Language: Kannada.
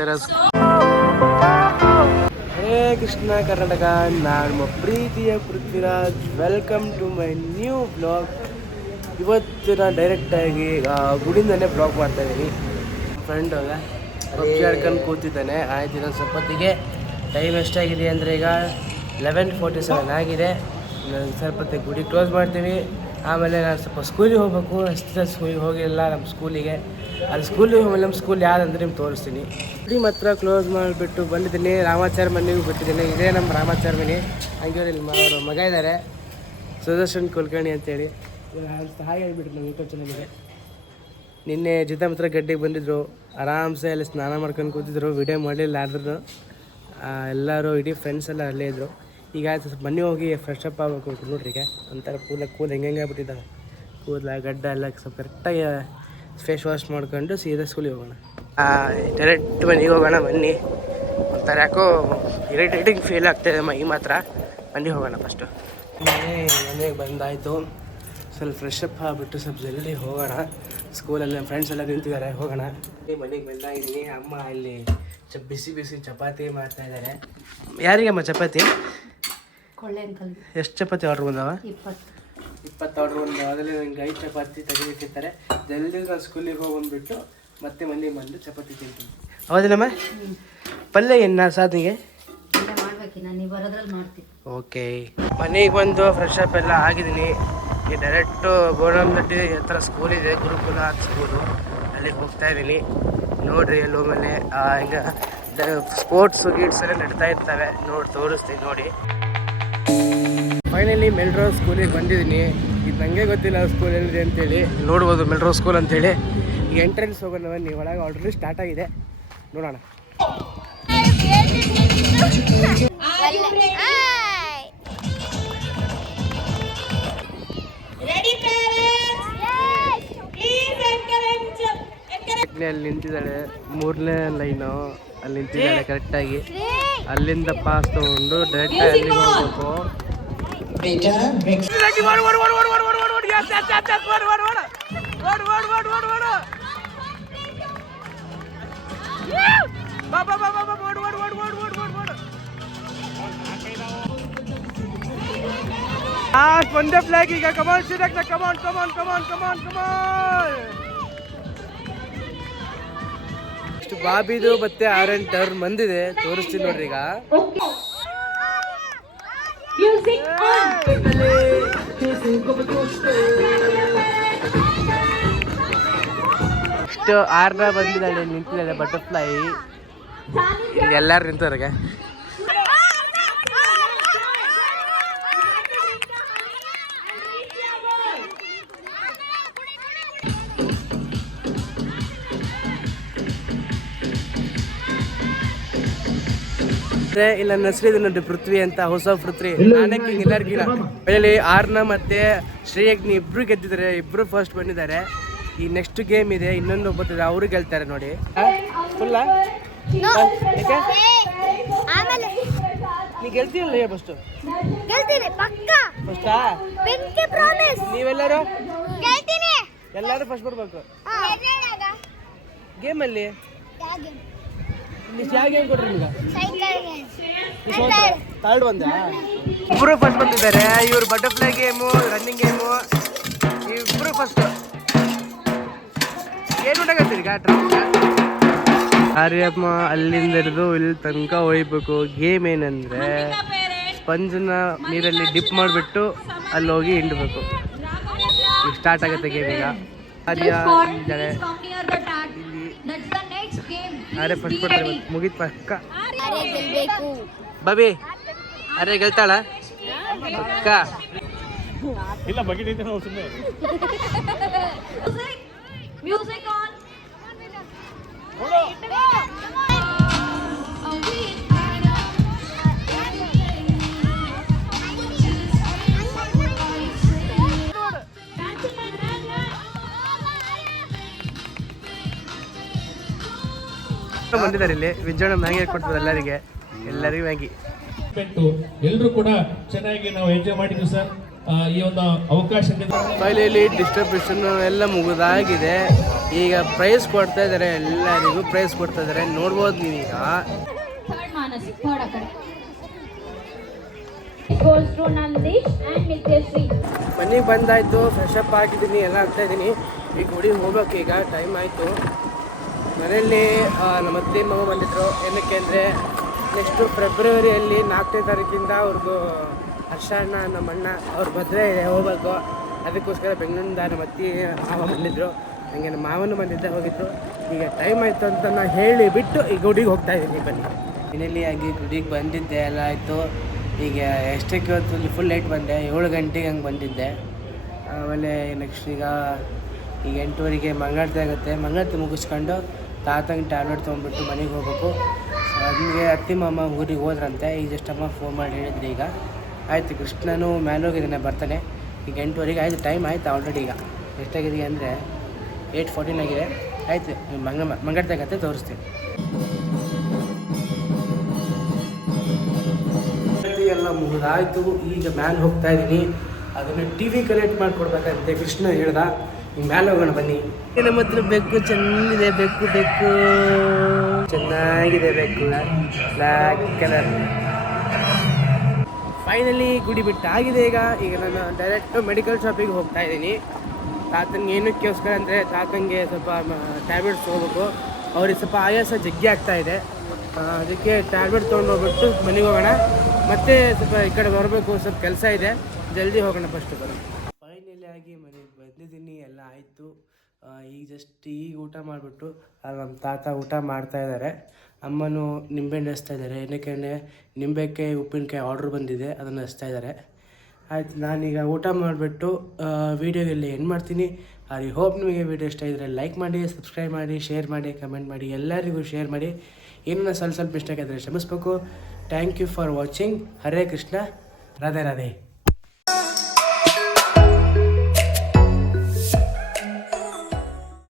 ಮಾಡ್ತಾರೆ. ಹರೇ ಕೃಷ್ಣ ಕರ್ನಾಟಕ, ನಾನು ಪ್ರೀತಿಯ Prithviraj. Welcome to my new blog. ಇವತ್ತು ನಾನು ಡೈರೆಕ್ಟಾಗಿ ಗುಡಿಯಿಂದನೇ ಬ್ಲಾಗ್ ಮಾಡ್ತಾಯಿದ್ದೀನಿ. ಫ್ರೆಂಡ್ ಪಕ್ಷಿ ಆಡ್ಕೊಂಡು ಕೂತಿದ್ದಾನೆ. ಆಯ್ತು, ಇನ್ನೊಂದು ಸ್ವಲ್ಪತ್ತಿಗೆ ಟೈಮ್ ಎಷ್ಟಾಗಿದೆ ಅಂದರೆ ಈಗ 11:47 ಆಗಿದೆ. ನಾನು ಸ್ವಲ್ಪತ್ತಿಗೆ ಗುಡಿ ಕ್ಲೋಸ್ ಮಾಡ್ತೀವಿ. ಆಮೇಲೆ ನಾನು ಸ್ವಲ್ಪ ಸ್ಕೂಲಿಗೆ ಹೋಗ್ಬೇಕು. ಅಷ್ಟು ಸ್ಕೂಲಿಗೆ ಹೋಗಿಲ್ಲ ನಮ್ಮ ಸ್ಕೂಲಿಗೆ. ಅಲ್ಲಿ ಸ್ಕೂಲಿಗೆ ಹೋಗಲ್ಲ. ನಮ್ಮ ಸ್ಕೂಲ್ ಯಾವುದಂದ್ರೆ ನಿಮ್ಗೆ ತೋರಿಸ್ತೀನಿ. ಗುಡಿ ಮಾತ್ರ ಕ್ಲೋಸ್ ಮಾಡಿಬಿಟ್ಟು ಬಂದಿದ್ದೀನಿ. ರಾಮಾಚಾರ್ಯ ಮನೆಗೂ ಬಿಟ್ಟಿದ್ದೀನಿ. ಇದೇ ನಮ್ಮ ರಾಮಾಚಾರ್ಯ ಮನೆ. ಹಂಗೆ ಇಲ್ಲಿ ಅವ್ರ ಮಗ ಇದ್ದಾರೆ, ಸುದರ್ಶನ್ ಕುಲಕರ್ಣಿ ಅಂತೇಳಿ. ಹಾಗೆ ಆಗಿಬಿಟ್ರು ನಮ್ಮ ಯೂಟ್ಯೂಬ್ ಚಾನಲ್ಗೆ. ನಿನ್ನೆ ಜಿತಾಮಿತ್ರ ಗಡ್ಡೆಗೆ ಬಂದಿದ್ದರು. ಆರಾಮ್ಸೆ ಅಲ್ಲಿ ಸ್ನಾನ ಮಾಡ್ಕೊಂಡು ಕೂತಿದ್ರು. ವಿಡಿಯೋ ಮಾಡಲಿಲ್ಲ ಆದ್ರೂ. ಎಲ್ಲರೂ ಇಡೀ ಫ್ರೆಂಡ್ಸ್ ಎಲ್ಲ ಅಲ್ಲೇ ಇದ್ದರು. ಈಗ ಆಯ್ತು, ಸ್ವಲ್ಪ ಮನೆ ಹೋಗಿ ಫ್ರೆಶ್ ಅಪ್ ಆಗಬೇಕು. ನೋಡ್ರಿ, ಈಗ ಒಂಥರ ಕೂದಲು ಹೆಂಗೆ ಆಗ್ಬಿಟ್ಟಿದ್ದಾವೆ. ಕೂದಲ ಗಡ್ಡ ಎಲ್ಲ ಸ್ವಲ್ಪ ಕರೆಕ್ಟಾಗಿ ಫೇಸ್ ವಾಶ್ ಮಾಡ್ಕೊಂಡು ಸೀದಾ ಸ್ಕೂಲಿಗೆ ಹೋಗೋಣ. ಡೈರೆಕ್ಟ್ ಮನೆಗೆ ಹೋಗೋಣ. ಬನ್ನಿ, ಒಂಥರ ಯಾಕೋ ಇರಿಟೇಟಿಂಗ್ ಫೀಲ್ ಆಗ್ತಾಯಿದೆ ಮೈ ಮಾತ್ರ. ಮನೆಗೆ ಹೋಗೋಣ ಫಸ್ಟು. ಮನೆಗೆ ಬಂದಾಯಿತು. ಸ್ವಲ್ಪ ಫ್ರೆಶ್ ಅಪ್ ಆಗಿಬಿಟ್ಟು ಸ್ವಲ್ಪ ಜಲ್ದಿ ಹೋಗೋಣ. ಸ್ಕೂಲಲ್ಲಿ ಫ್ರೆಂಡ್ಸ್ ಎಲ್ಲ ನಿಂತಿದ್ದಾರೆ, ಹೋಗೋಣ. ಮನೆಗೆ ಬಂದಾಗಿದ್ದೀನಿ. ಅಮ್ಮ ಇಲ್ಲಿ ಬಿಸಿ ಬಿಸಿ ಚಪಾತಿ ಮಾಡ್ತಾಯಿದ್ದಾರೆ. ಯಾರಿಗಮ್ಮ ಚಪಾತಿ? ಎಷ್ಟು ಚಪಾತಿ ಆರ್ಡ್ರ್ ಬಂದವ? 20 ಆರ್ಡ್ರ್ ಬಂದವ. ಅದರಲ್ಲಿ ನನಗೆ 5 ಚಪಾತಿ ತೆಗೆದಿಟ್ಟಿರ್ತಾರೆ. ಜಲ್ದಿ ನಾನು ಸ್ಕೂಲಿಗೆ ಹೋಗಿ ಬಂದುಬಿಟ್ಟು ಮತ್ತೆ ಮನೆಗೆ ಬಂದು ಚಪಾತಿ ತಿಂತೀನಿ. ಹೌದಿಲ್ಲಮ್ಮ? ಪಲ್ಯ ಏನು ಸಾಧಿಗೆ? ಓಕೆ. ಮನೆಗೆ ಬಂದು ಫ್ರೆಶ್ ಅಪ್ ಎಲ್ಲ ಆಗಿದ್ದೀನಿ. ಈಗ ಡೈರೆಕ್ಟು ಗೋಡಂಬಿ ಹತ್ರ ಸ್ಕೂಲ್ ಇದೆ, ಗುರುಕುಲ ಸ್ಕೂಲು. ಅಲ್ಲಿಗೆ ಹೋಗ್ತಾ ಇದ್ದೀನಿ. ನೋಡಿರಿ, ಎಲ್ಲೋ ಮೇಲೆ ಈಗ ಸ್ಪೋರ್ಟ್ಸು ಗೀಟ್ಸ್ ಎಲ್ಲ ನಡೀತಾ ಇರ್ತವೆ. ತೋರಿಸ್ತೀನಿ ನೋಡಿ. ಫೈನಲಿ ಮೆಲ್ರೋಸ್ ಸ್ಕೂಲಿಗೆ ಬಂದಿದ್ದೀನಿ. ಇದು ನನಗೆ ಗೊತ್ತಿಲ್ಲ ಸ್ಕೂಲ್ ಎಲ್ಲಿದೆ ಅಂತೇಳಿ. ನೋಡ್ಬೋದು ಮೆಲ್ರೋಸ್ ಸ್ಕೂಲ್ ಅಂತೇಳಿ. ಈಗ ಎಂಟ್ರೆನ್ಸ್ ಹೋಗೋಣ. ನೀವು ಒಳಗೆ ಆಲ್ರೆಡಿ ಸ್ಟಾರ್ಟ್ ಆಗಿದೆ, ನೋಡೋಣ. ಅಲ್ಲಿ ನಿಂತಿದ್ದಾಳೆ, 3ನೇ ಲೈನು ಅಲ್ಲಿ ನಿಂತಿದ್ದಾಳೆ ಕರೆಕ್ಟಾಗಿ. ಅಲ್ಲಿಂದ ಪಾಸ್ ತಗೊಂಡು ಡೈರೆಕ್ಟ್ ಅಲ್ಲಿಗೆ ಹೋಗ್ಬೇಕು. ಒಂದೇ ಫ್ಲಾಗ್ ಈಗ. ಕಮಾನ್ ಸಿಡಕ್, ಕಮಾನ್ ಕಮಾನ್ ಕಮಾನ್ ಕಮಾನ್ ಕಮಾನ್. ಇಷ್ಟು ಬಾಬಿದು ಮತ್ತೆ ಆರೆಂಜ್ ಟರ್ನ್ ಬಂದಿದೆ, ತೋರಿಸ್ತೀನಿ ನೋಡ್ರಿ ಈಗ. ಇಷ್ಟು ಆರ್ನ ಬಂದಿದ್ದಾಳೆ, ನಿಂತಿದ್ದಾಳೆ ಬಟರ್ಫ್ಲೈ. ಇಲ್ಲಿ ಎಲ್ಲಾರು ನಿಂತವ್ರಿಗೆ. ಇಲ್ಲ ನನ್ನ ಹೆಸರು ಇದೆ ನೋಡಿ, ಪೃಥ್ವಿ ಅಂತ, ಹೊಸ ಪೃಥ್ವಿ. ನಾನೇ ಕಿಂಗ್ ಎಲ್ಲರಿಗಿಲ್ಲ. ಮನೇಲಿ ಆರ್ನ ಮತ್ತೆ ಶ್ರೇಯಗ್ನಿ ಇಬ್ರು ಗೆದ್ದಿದ್ದಾರೆ. ಇಬ್ರು ಫಸ್ಟ್ ಬಂದಿದ್ದಾರೆ. ಈ ನೆಕ್ಸ್ಟ್ ಗೇಮ್ ಇದೆ, ಇನ್ನೊಂದು ಒಬ್ಬತ್ತಿದೆ, ಅವರು ಗೆಲ್ತಾರೆ ನೋಡಿ. ಫುಲ್ಲ ನೀ ಗೆಲ್ತೀಯಲ್ಲ ಫಸ್ಟು? ಫಸ್ಟಾ? ನೀವೆಲ್ಲರೂ ಎಲ್ಲರೂ ಫಸ್ಟ್ ಬರ್ಬೇಕು ಗೇಮಲ್ಲಿ. ಯಾವ ಗೇಮ್ ಕೊಡ್ರಿ ನಿಮ್ಗೆ? ಥರ್ಡ್ ಬಂದ. ಇಬ್ರು ಫಸ್ಟ್ ಬಂದಿದ್ದಾರೆ. ಇವರು ಬಟರ್ಫ್ಲೈ ಗೇಮು, ರನ್ನಿಂಗ್ ಗೇಮು, ಇಬ್ರು ಫಸ್ಟ್. ಏನು ಉಂಟಾಗತ್ತೀರಿ ಆರ್ಯಮ್ಮ ಅಲ್ಲಿಂದ ಹಿಡಿದು ಇಲ್ಲಿ ತನಕ ಹೋಗ್ಬೇಕು. ಗೇಮ್ ಏನಂದ್ರೆ ಸ್ಪಂಜನ್ನ ನೀರಲ್ಲಿ ಡಿಪ್ ಮಾಡಿಬಿಟ್ಟು ಅಲ್ಲಿ ಹೋಗಿ ಹಿಂಡಬೇಕು. ಈಗ ಸ್ಟಾರ್ಟ್ ಆಗುತ್ತೆ ಗೇಮ್. ಈಗ ಆರ್ಯ ಇದ್ದಾಳೆ ಅರೆ ಫಸ್ಟ್ ಕೊಡ್ತಾರೆ, ಮುಗಿತ್ ಪಕ್ಕ. ಬಾಬಿ ಅರೆ ಗೆಲ್ತಾಳ ಪಕ್ಕ. ಇಲ್ಲ ಬಗೆಟ್ ನಾವು ಸುಮ್ಮನೆ ಮ್ಯೂಸಿಕ್ ಆನ್. ಬಂದಿದ್ದಾರೆ ಇಲ್ಲಿ. ವಿಜಯಣ್ಣ ಮ್ಯಾಗಿ ಕೊಡ್ತಾರೆ ಎಲ್ಲರಿಗೂ ಮ್ಯಾಗಿ. ಎಲ್ಲರೂ ಕೂಡ ಚೆನ್ನಾಗಿ ನಾವು ಎಂಜಾಯ್ ಮಾಡಿದ್ವಿ ಸರ್. ಈ ಒಂದು ಅವಕಾಶ ಫೈನಲಿ ಡಿಸ್ಟ್ರಿಬ್ಯೂಷನ್ ಎಲ್ಲ ಮುಗಿದಾಗಿದೆ. ಈಗ ಪ್ರೈಸ್ ಕೊಡ್ತಾ ಇದ್ದಾರೆ, ಎಲ್ಲರಿಗೂ ಪ್ರೈಸ್ ಕೊಡ್ತಾ ಇದ್ದಾರೆ, ನೋಡ್ಬೋದು ನೀವೀಗ. ಮನೆಗೆ ಬಂದಾಯ್ತು, ಫ್ರೆಶ್ ಅಪ್ ಆಗಿದ್ದೀನಿ, ಎಲ್ಲ ಆಗ್ತಾ ಇದ್ದೀನಿ. ಈಗ ಗುಡಿಗೆ ಹೋಗ್ಬೇಕು, ಈಗ ಟೈಮ್ ಆಯಿತು. ಮನೆಯಲ್ಲಿ ನಮ್ಮ ಅತ್ತೆ ಮಾವ ಬಂದಿದ್ರು. ಏನಕ್ಕೆ ಅಂದರೆ ನೆಕ್ಸ್ಟು ಫೆಬ್ರವರಿಯಲ್ಲಿ 4ನೇ ತಾರೀಕಿಂದ ಅವ್ರದ್ದು ಹರ್ಷಣ್ಣ ನಮ್ಮ ಅಣ್ಣ ಅವ್ರ ಮದುವೆ ಇದೆ, ಹೋಗ್ಬೇಕು. ಅದಕ್ಕೋಸ್ಕರ ಬೆಂಗಳೂರಿಂದ ನಮ್ಮ ಅತ್ತೆ ಮಾವ ಬಂದಿದ್ದರು, ಹಾಗೆ ನಮ್ಮ ಮಾವನು ಬಂದಿದ್ದೆ, ಹೋಗಿದ್ರು. ಈಗ ಟೈಮ್ ಆಯಿತು ಅಂತ ನಾನು ಹೇಳಿ ಬಿಟ್ಟು ಈಗ ಗುಡಿಗೆ ಹೋಗ್ತಾ ಇದ್ದೀನಿ. ಬನ್ನಿ. ಫೈನಲಿ ಆಗಿ ಗುಡಿಗೆ ಬಂದಿದ್ದೆ, ಎಲ್ಲ ಆಯಿತು. ಈಗ ಎಷ್ಟಕ್ಕೆ ಇವತ್ತು ಫುಲ್ ಲೇಟ್ ಬಂದೆ, 7 ಗಂಟೆಗೆ ಹಂಗೆ ಬಂದಿದ್ದೆ. ಆಮೇಲೆ ನೆಕ್ಸ್ಟ್ ಈಗ 8:30ಗೆ ಮಂಗಳಾರತಿ ಆಗುತ್ತೆ. ಮಂಗಳಾರತಿ ಮುಗಿಸ್ಕೊಂಡು ತಾತಂಗೆ ಟ್ಯಾಬ್ಲೆಟ್ ತೊಗೊಂಡ್ಬಿಟ್ಟು ಮನೆಗೆ ಹೋಗ್ಬೇಕು. ಅದಕ್ಕೆ ಅತ್ತಿ ಮಾಮ ಊರಿಗೆ ಹೋದ್ರಂತೆ. ಈಗ ಜಸ್ಟ್ ಅಮ್ಮ ಫೋನ್ ಮಾಡಿ ಹೇಳಿದ್ರಿ. ಈಗ ಆಯಿತು, ಕೃಷ್ಣನು ಮೇಲೆ ಹೋಗಿದ್ದಾನೆ, ಬರ್ತಾನೆ. ಈಗ 8:30ಗೆ ಆಯಿತು, ಟೈಮ್ ಆಯಿತು ಆಲ್ರೆಡಿ. ಈಗ ಎಷ್ಟಾಗಿದೆ ಅಂದರೆ 8:14 ಆಗಿದೆ. ಆಯಿತು, ಮಂಗಳಾರತಿ ಆಗತ್ತೆ, ತೋರಿಸ್ತೀನಿ. ಎಲ್ಲ ಮುಗಿದಾಯಿತು. ಈಗ ಮ್ಯಾಲೆ ಹೋಗ್ತಾ ಇದ್ದೀನಿ. ಅದನ್ನು TV ಕನೆಕ್ಟ್ ಮಾಡಿಕೊಡ್ಬೇಕಂತೆ ಕೃಷ್ಣ ಹೇಳ್ದ. ಈಗ ಮ್ಯಾಲೆ ಹೋಗೋಣ ಬನ್ನಿ. ನಮ್ಮ ಹತ್ರ ಬೆಕ್ಕು ಚೆನ್ನಾಗಿದೆ, ಬೆಕ್ಕು ಚೆನ್ನಾಗಿದೆ, ಬೆಕ್ಕು ಬ್ಲ್ಯಾಕ್ ಕಲರ್. ಫೈನಲಿ ಗುಡಿ ಬಿಟ್ಟಾಗಿದೆ. ಈಗ ನಾನು ಡೈರೆಕ್ಟ್ ಮೆಡಿಕಲ್ ಶಾಪಿಗೆ ಹೋಗ್ತಾ ಇದ್ದೀನಿ. ತಾತನಿಗೆ ಏನಕ್ಕೋಸ್ಕರ ಅಂದರೆ ತಾತನಿಗೆ ಸ್ವಲ್ಪ ಟ್ಯಾಬ್ಲೆಟ್ಸ್ ತೊಗೋಬೇಕು. ಅವ್ರಿಗೆ ಸ್ವಲ್ಪ ಆಯಾಸ ಜಗ್ಗಿ ಆಗ್ತಾಯಿದೆ, ಅದಕ್ಕೆ ಟ್ಯಾಬ್ಲೆಟ್ ತೊಗೊಂಡೋಗ್ಬಿಟ್ಟು ಮನೆಗೆ ಹೋಗೋಣ. ಮತ್ತೆ ಸ್ವಲ್ಪ ಈ ಕಡೆ ಬರಬೇಕು, ಸ್ವಲ್ಪ ಕೆಲಸ ಇದೆ, ಜಲ್ದಿ ಹೋಗೋಣ ಫಸ್ಟ್ ಬರೋಣ. ಫೈನಲಿ ಆಗಿ ಮನೆಗೆ ಬಂದಿದ್ದೀನಿ, ಎಲ್ಲ ಆಯಿತು. ಈಗ ಊಟ ಮಾಡಿಬಿಟ್ಟು ನಮ್ಮ ತಾತ ಊಟ ಮಾಡ್ತಾಯಿದ್ದಾರೆ. ಅಮ್ಮನೂ ನಿಂಬೆಹಣ್ಣು ಹಚ್ತಾ ಇದ್ದಾರೆ. ಏನಕ್ಕೆ ನಿಂಬೆಕಾಯಿ ಉಪ್ಪಿನಕಾಯಿ ಆರ್ಡ್ರ್ ಬಂದಿದೆ, ಅದನ್ನು ಹಚ್ತಾ ಇದ್ದಾರೆ. ಆಯ್ತು, ನಾನೀಗ ಊಟ ಮಾಡಿಬಿಟ್ಟು ವೀಡಿಯೋಗೆಲ್ಲ ಎಂಡ್ ಮಾಡ್ತೀನಿ. ಐ ಹೋಪ್ ನಿಮಗೆ ವೀಡಿಯೋ ಇಷ್ಟ ಇದ್ದರೆ ಲೈಕ್ ಮಾಡಿ, ಸಬ್ಸ್ಕ್ರೈಬ್ ಮಾಡಿ, ಶೇರ್ ಮಾಡಿ, ಕಮೆಂಟ್ ಮಾಡಿ, ಎಲ್ಲರಿಗೂ ಶೇರ್ ಮಾಡಿ. ಏನನ್ನ ಸ್ವಲ್ಪ ಮಿಸ್ಟೇಕ್ ಆದರೆ ಕ್ಷಮಿಸ್ಬೇಕು. Thank you for watching. Hare Krishna, Radhe Radhe.